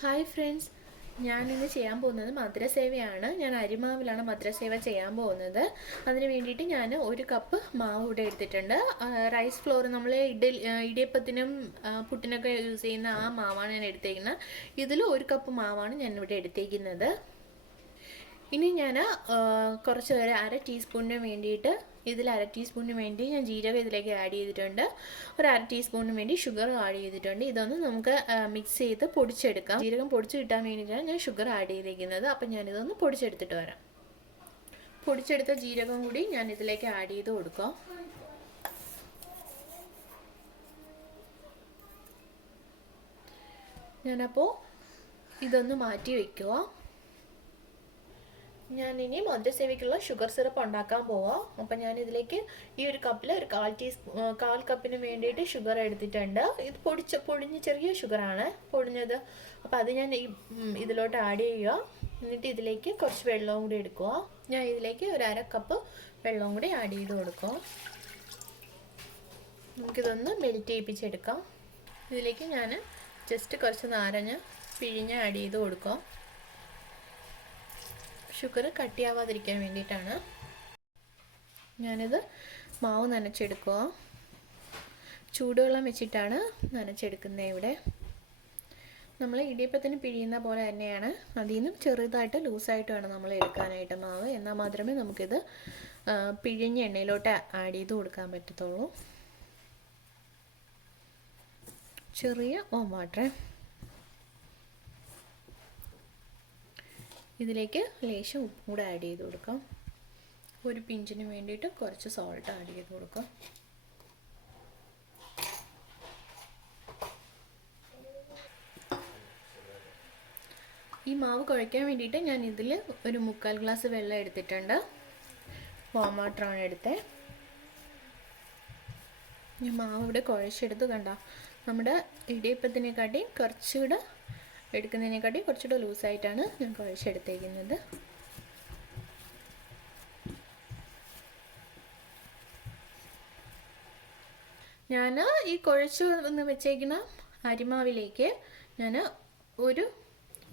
Hi friends, ഞാനിന്ന് ചെയ്യാൻ പോകുന്നത് മധുരസേവയാണ്. ഞാൻ അരിമാവിലാണ് മധുരസേവ ചെയ്യാൻ പോകുന്നത്. അതിന് വേണ്ടിയിട്ട് ഞാൻ 1 കപ്പ് മാവ് ഇവിടെ എടുത്തിട്ടുണ്ട്. റൈസ് ഫ്ലോർ നമ്മൾ ഇടിയപ്പത്തിനും പുട്ടിനൊക്കെ യൂസ് ചെയ്യുന്ന ആ മാവാണ് ഞാൻ എടുത്തേക്കുന്നത്. ഇതിൽ 1 കപ്പ് മാവാണ് ഞാൻ ഇവിടെ എടുത്തേക്കുന്നത്. ഇനി ഞാൻ കുറച്ച് ഒരു 1/2 ടീസ്പൂണിന് വേണ്ടിയിട്ട് ഇതിൽ 1/2 ടീസ്പൂണിന് വേണ്ടി ഞാൻ ജീരകം ഇതിലേക്ക് ആഡ് ചെയ്തിട്ടുണ്ട്. ഒരു 1/2 ടീസ്പൂണിന് വേണ്ടി ഷുഗർ ആഡ് ചെയ്തിട്ടുണ്ട്. ഇതൊന്ന് നമുക്ക് മിക്സ് ചെയ്ത് പൊടിച്ചെടുക്കാം. ജീരകം പൊടിച്ച് കിട്ടാൻ വേണ്ടിയിട്ടാണ് ഞാൻ ഷുഗർ ആഡ് ചെയ്തിരിക്കുന്നത്. അപ്പം ഞാനിതൊന്ന് പൊടിച്ചെടുത്തിട്ട് വരാം. പൊടിച്ചെടുത്ത ജീരകം കൂടി ഞാൻ ഇതിലേക്ക് ആഡ് ചെയ്ത് കൊടുക്കാം. ഞാനപ്പോൾ ഇതൊന്ന് മാറ്റി വയ്ക്കുക. ഞാനിനി മധുരസേവയ്ക്കുള്ള ഷുഗർ സിറപ്പ് ഉണ്ടാക്കാൻ പോവാം. അപ്പം ഞാനിതിലേക്ക് ഈ ഒരു കപ്പിൽ ഒരു 1/4 കപ്പിന് വേണ്ടിയിട്ട് ഷുഗർ എടുത്തിട്ടുണ്ട്. ഇത് പൊടിഞ്ഞ ചെറിയ ഷുഗറാണ് പൊടിഞ്ഞത്. അപ്പോൾ അത് ഞാൻ ഇതിലോട്ട് ആഡ് ചെയ്യുക. എന്നിട്ട് ഇതിലേക്ക് കുറച്ച് വെള്ളവും കൂടി എടുക്കുക. ഞാൻ ഇതിലേക്ക് ഒരു 1/2 കപ്പ് വെള്ളവും കൂടി ആഡ് ചെയ്ത് കൊടുക്കുക. നമുക്കിതൊന്ന് മെൽറ്റ് ചെയ്യിപ്പിച്ചെടുക്കാം. ഇതിലേക്ക് ഞാൻ ജസ്റ്റ് കുറച്ച് നാരങ്ങ പിഴിഞ്ഞ് ആഡ് ചെയ്ത് കൊടുക്കാം. ഷുഗർ കട്ടിയാവാതിരിക്കാൻ വേണ്ടിയിട്ടാണ്. ഞാനിത് മാവ് നനച്ചെടുക്കുക. ചൂടുവെള്ളം വെച്ചിട്ടാണ് നനച്ചെടുക്കുന്നത്. ഇവിടെ നമ്മൾ ഇടിയപ്പത്തിന് പിഴിയുന്ന പോലെ തന്നെയാണ്. അതിൽ നിന്നും ചെറുതായിട്ട് ലൂസായിട്ട് വേണം നമ്മൾ എടുക്കാനായിട്ട് മാവ്. എന്നാൽ മാത്രമേ നമുക്കിത് പിഴിഞ്ഞ എണ്ണയിലോട്ട് ആഡ് ചെയ്ത് കൊടുക്കാൻ പറ്റത്തുള്ളൂ. ചെറിയ വാട്ടർ. ഇതിലേക്ക് ലേശം ഉപ്പും കൂടെ ആഡ് ചെയ്ത് കൊടുക്കാം. ഒരു പിഞ്ചിന് വേണ്ടിയിട്ട് കുറച്ച് സോൾട്ട് ആഡ് ചെയ്ത് കൊടുക്കാം. ഈ മാവ് കുഴയ്ക്കാൻ വേണ്ടിയിട്ട് ഞാൻ ഇതിൽ ഒരു 3/4 ഗ്ലാസ് വെള്ളം എടുത്തിട്ടുണ്ട്. വാം വാട്ടറാണ് എടുത്തത്. ഈ മാവ് ഇവിടെ കുഴച്ചെടുത്ത് കണ്ട നമ്മുടെ ഇടിയപ്പത്തിനെക്കാട്ടി കുറച്ചുകൂടെ എടുക്കുന്നതിനെക്കാട്ടി കുറച്ചുകൂടെ ലൂസായിട്ടാണ് ഞാൻ കുഴച്ചെടുത്തേക്കുന്നത്. ഞാൻ ഈ കുഴച്ച് വെച്ചേക്കുന്ന അരിമാവിലേക്ക് ഞാൻ ഒരു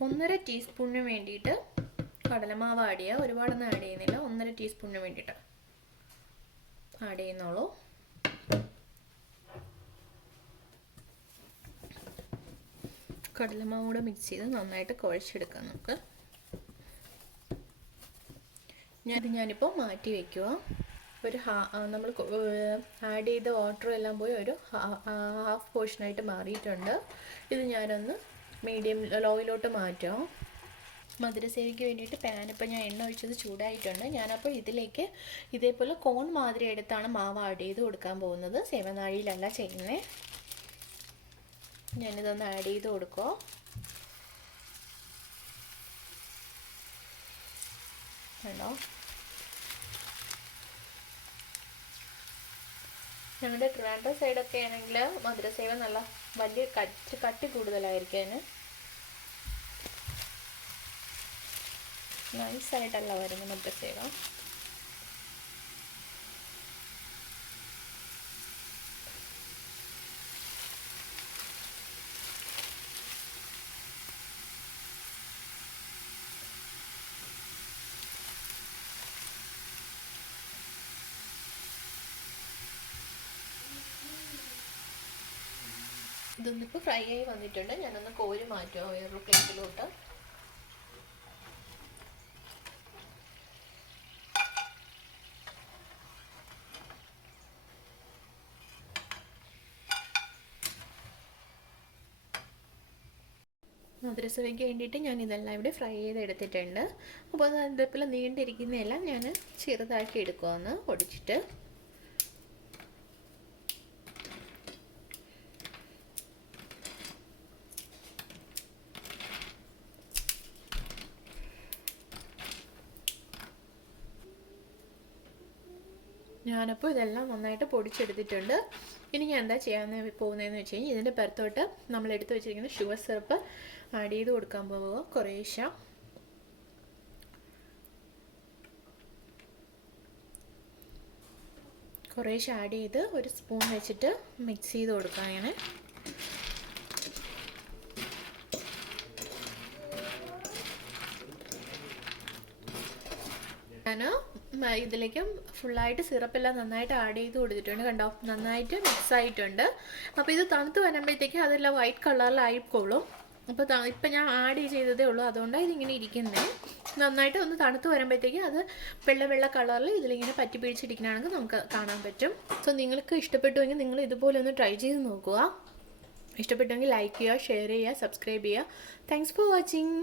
1.5 ടീസ്പൂണിന് വേണ്ടിയിട്ട് കടലമാവ് ആഡ് ചെയ്യുക. ഒരുപാടൊന്നും ആഡ് ചെയ്യുന്നില്ല. 1.5 ടീസ്പൂണിന് വേണ്ടിയിട്ട് ആഡ് ചെയ്യുന്നുള്ളൂ. കടലമാവ് കൂടെ മിക്സ് ചെയ്ത് നന്നായിട്ട് കുഴച്ചെടുക്കാം നമുക്ക്. ഞാനിപ്പോൾ മാറ്റി വയ്ക്കുക. ഒരു നമ്മൾ ആഡ് ചെയ്ത വാട്ടർ എല്ലാം പോയി ഒരു ഹാഫ് പോർഷനായിട്ട് മാറിയിട്ടുണ്ട്. ഇത് ഞാനൊന്ന് മീഡിയം ലോയിലോട്ട് മാറ്റാം. മധുരസേവയ്ക്ക് വേണ്ടിയിട്ട് പാൻ ഇപ്പോൾ ഞാൻ എണ്ണ ഒഴിച്ചത് ചൂടായിട്ടുണ്ട്. ഞാനപ്പോൾ ഇതിലേക്ക് ഇതേപോലെ കോൺ മാതിരി എടുത്താണ് മാവ് ആഡ് ചെയ്ത് കൊടുക്കാൻ പോകുന്നത്. സേവനാഴിയിലല്ല ചെയ്യുന്നത്. ഞാനിതൊന്ന് ആഡ് ചെയ്ത് കൊടുക്കുക. കണ്ടോ, ഞങ്ങളുടെ ട്രിവാൻഡ്രം സൈഡൊക്കെ ആണെങ്കിൽ മധുരസേവ നല്ല വലിയ കട്ടി കൂടുതലായിരിക്കും. അതിന് നൈസായിട്ടല്ല വരുന്നത് മധുരസേവ. ഇതൊന്നിപ്പോൾ ഫ്രൈ ആയി വന്നിട്ടുണ്ട്. ഞാനൊന്ന് കോരി മാറ്റുക വേറൊരു പ്ലേറ്റിലോട്ട്. മധുരസേവയ്ക്ക് വേണ്ടിയിട്ട് ഞാൻ ഇതെല്ലാം ഇവിടെ ഫ്രൈ ചെയ്തെടുത്തിട്ടുണ്ട്. അപ്പോൾ അത് ഇതേപോലെ നീണ്ടിരിക്കുന്നതെല്ലാം ഞാൻ ചെറുതാക്കി എടുക്കുമെന്ന് പൊടിച്ചിട്ട്. ഞാനപ്പോൾ ഇതെല്ലാം നന്നായിട്ട് പൊടിച്ചെടുത്തിട്ടുണ്ട്. ഇനി ഞാൻ എന്താ ചെയ്യാൻ പോകുന്നതെന്ന് വെച്ച് കഴിഞ്ഞാൽ ഇതിൻ്റെ പുറത്തോട്ട് നമ്മൾ എടുത്ത് വെച്ചിരിക്കുന്ന ഷുഗർ സിറപ്പ് ആഡ് ചെയ്ത് കൊടുക്കാൻ പോവുക. കുറേശ്ശെ ആഡ് ചെയ്ത് ഒരു സ്പൂൺ വെച്ചിട്ട് മിക്സ് ചെയ്ത് കൊടുക്കാം. അങ്ങനെ ഞാൻ ഇതിലേക്ക് ഫുള്ളായിട്ട് സിറപ്പെല്ലാം നന്നായിട്ട് ആഡ് ചെയ്ത് കൊടുത്തിട്ടുണ്ട്. കണ്ടോ, നന്നായിട്ട് മിക്സ് ആയിട്ടുണ്ട്. അപ്പോൾ ഇത് തണുത്ത് വരുമ്പോഴത്തേക്ക് അതെല്ലാം വൈറ്റ് കളറിലായിക്കോളും. അപ്പോൾ ഇപ്പം ഞാൻ ആഡ് ചെയ്തതേ ഉള്ളൂ, അതുകൊണ്ടാണ് ഇതിങ്ങനെ ഇരിക്കുന്നത്. നന്നായിട്ട് ഒന്ന് തണുത്ത് വരുമ്പോഴത്തേക്ക് അത് വെള്ള കളറിൽ ഇതിലിങ്ങനെ പറ്റി പിടിച്ചിരിക്കണമെങ്കിൽ നമുക്ക് കാണാൻ പറ്റും. സോ നിങ്ങൾക്ക് ഇഷ്ടപ്പെട്ടുവെങ്കിൽ നിങ്ങൾ ഇതുപോലെ ഒന്ന് ട്രൈ ചെയ്ത് നോക്കുക. ഇഷ്ടപ്പെട്ടുവെങ്കിൽ ലൈക്ക് ചെയ്യുക, ഷെയർ ചെയ്യുക, സബ്സ്ക്രൈബ് ചെയ്യുക. Thanks for watching.